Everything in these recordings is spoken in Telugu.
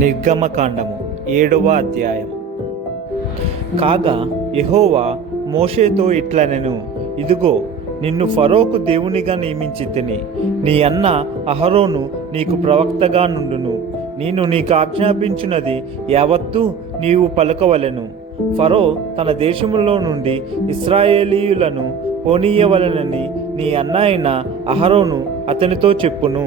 నిర్గమకాండము ఏడవ అధ్యాయం కాగా యహోవా మోషేతో ఇట్లనెను ఇదిగో నిన్ను ఫరోకు దేవునిగా నియమించి తిని నీ అన్న అహరోను నీకు ప్రవక్తగా నుండును. నేను నీకు ఆజ్ఞాపించినది యావత్తూ నీవు పలకవలెను. ఫరో తన దేశములో నుండి ఇస్రాయేలీయులను పోనీయవలెనని నీ అన్న అయిన అహరోను అతనితో చెప్పును.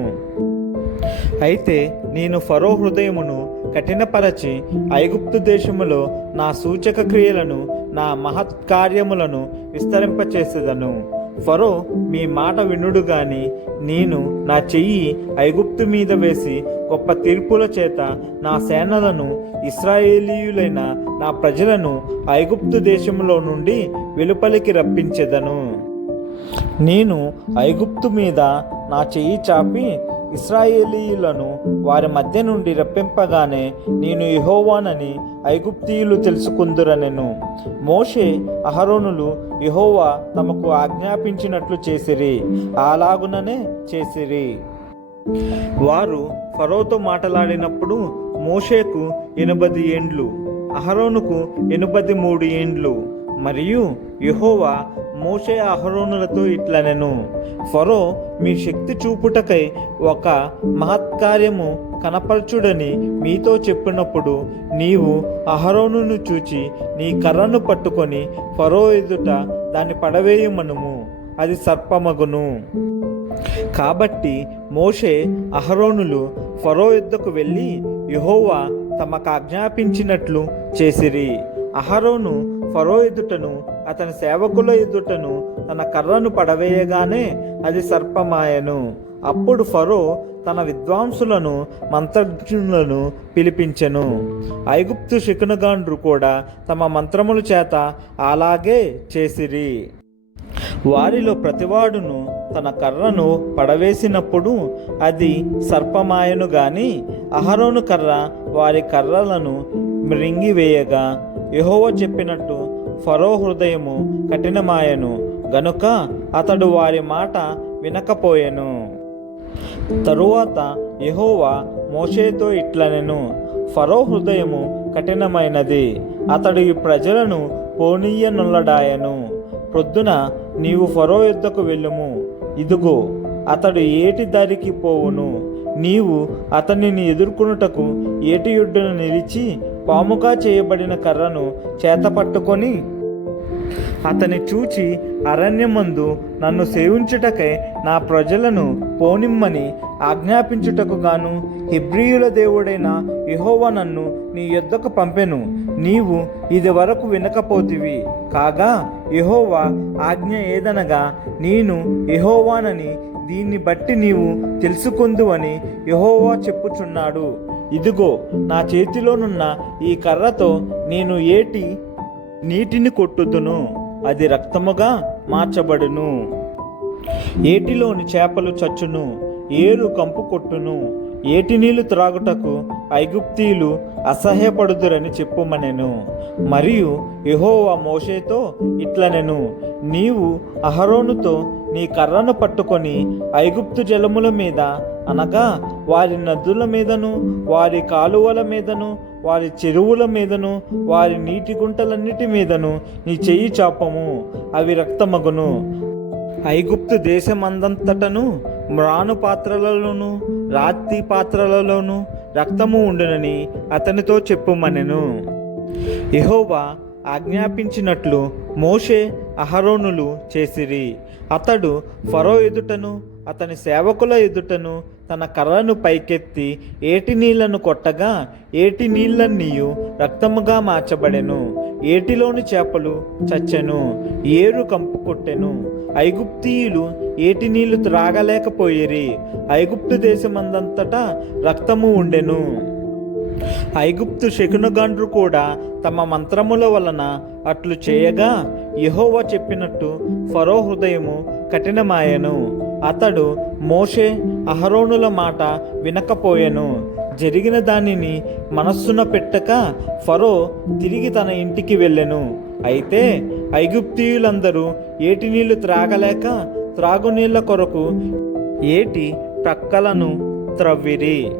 అయితే నేను ఫరో హృదయమును కఠినపరచి ఐగుప్తు దేశములో నా సూచక క్రియలను నా మహత్కార్యములను విస్తరింపచేసేదను. ఫరో మీ మాట వినుడు గాని నేను నా చెయ్యి ఐగుప్తు మీద వేసి గొప్ప తీర్పుల చేత నా సేనలను ఇస్రాయేలీయులైన నా ప్రజలను ఐగుప్తు దేశములో నుండి వెలుపలికి రప్పించెదను. నేను ఐగుప్తు మీద నా చెయ్యి చాపి ఇస్రాయేలీయులను వారి మధ్య నుండి రప్పింపగానే నేను యహోవానని ఐగుప్తీయులు తెలుసుకుందురనెను. మోషే అహరోనులు యహోవా తమకు ఆజ్ఞాపించినట్లు చేసిరి అలాగుననే చేసిరి. వారు ఫరోతో మాట్లాడినప్పుడు మోషేకు ఎనభై ఏండ్లు అహరోనుకు ఎనభై మూడు ఏండ్లు మరియు యెహోవా మోషే అహరోనులతో ఇట్లనెను ఫరో మీ శక్తి చూపుటకై ఒక మహత్కార్యము కనపరచుడని మీతో చెప్పినప్పుడు నీవు అహరోనును చూచి నీ కర్రను పట్టుకొని ఫరో ఎదుట దాన్ని పడవేయమనుము. అది సర్పమగును. కాబట్టి మోషే అహరోనులు ఫరో యుద్ధకు వెళ్ళి యుహోవా తమకు ఆజ్ఞాపించినట్లు చేసిరి. అహరోను ఫరో ఎదుటను అతని సేవకుల ఎదుటను తన కర్రను పడవేయగానే అది సర్పమాయను. అప్పుడు ఫరో తన విద్వాంసులను మంత్రజ్ఞులను పిలిపించెను. ఐగుప్తు శకునగాండ్రు కూడా తమ మంత్రముల చేత అలాగే చేసిరి. వారిలో ప్రతివాడును తన కర్రను పడవేసినప్పుడు అది సర్పమాయను గాని అహరోను కర్ర వారి కర్రలను మృంగివేయగా. యహోవ చెప్పినట్టు ఫరో హృదయము కఠినమాయను గనుక అతడు వారి మాట వినకపోయెను. తరువాత యహోవా మోషేతో ఇట్లనెను ఫరో హృదయము కఠినమైనది అతడు ఈ ప్రజలను పోనీయనుల్లడాయను. ప్రొద్దున నీవు ఫరో యుద్ధకు వెళ్ళుము ఇదిగో అతడు ఏటి దారికి పోవును నీవు అతనిని ఎదుర్కొనుటకు ఏటి యుడ్డును నిలిచి పాముగా చేయబడిన కర్రను చేత పట్టుకొని అతని చూచి అరణ్యమందు నన్ను సేవించుటకై నా ప్రజలను పోనిమ్మని ఆజ్ఞాపించుటకు గాను హిబ్రియుల దేవుడైన ఇహోవా నన్ను నీ యొద్దకు పంపెను. నీవు ఇది వరకు వినకపోతివి. కాగా ఇహోవా ఆజ్ఞ ఏదనగా నేను ఇహోవానని దీన్ని బట్టి నీవు తెలుసుకుందువని యహోవా చెప్పుచున్నాడు. ఇదిగో నా చేతిలోనున్న ఈ కర్రతో నేను ఏటి నీటిని కొట్టుదును అది రక్తముగా మార్చబడును. ఏటిలోని చేపలు చచ్చును ఏరు కంపు కొట్టును ఏటి నీళ్ళు త్రాగుటకు ఐగుప్తీయులు అసహ్యపడుదురని చెప్పుమనెను. మరియు యహోవా మోషేతో ఇట్లనెను నీవు అహరోనుతో నీ కర్రను పట్టుకొని ఐగుప్తు జలముల మీద అనగా వారి నదుల మీదను వారి కాలువల మీదను వారి చెరువుల మీదను వారి నీటి గుంటలన్నిటి మీదను నీ చెయ్యి చాపము అవి రక్తమగును. ఐగుప్తు దేశమందంతటను మ్రాను పాత్రలలోను రాతి పాత్రలలోను రక్తము ఉండునని అతనితో చెప్పుమనెను. యెహోవా ఆజ్ఞాపించినట్లు మోషే అహరోనులు చేసిరి. అతడు ఫరో ఎదుటను అతని సేవకుల ఎదుటను తన కర్రను పైకెత్తి ఏటి నీళ్ళను కొట్టగా ఏటి నీళ్ళన్నీయు రక్తముగా మార్చబడెను. ఏటిలోని చేపలు చచ్చెను ఏరు కంపు కొట్టెను. ఐగుప్తీయులు ఏటి నీళ్ళు త్రాగలేకపోయిరి. ఐగుప్తు దేశమందంతటా రక్తము ఉండెను. ఐగుప్తు శకునగాండ్రు కూడా తమ మంత్రముల వలన అట్లు చేయగా యహోవా చెప్పినట్టు ఫరో హృదయము కఠినమాయెను. అతడు మోషే అహరోనుల మాట వినకపోయెను. జరిగిన దానిని మనస్సున పెట్టక ఫరో తిరిగి తన ఇంటికి వెళ్ళెను. అయితే ఐగుప్తీయులందరూ ఏటి నీళ్ళు త్రాగలేక త్రాగునీళ్ళ కొరకు ఏటి ప్రక్కలను త్రవ్విరి.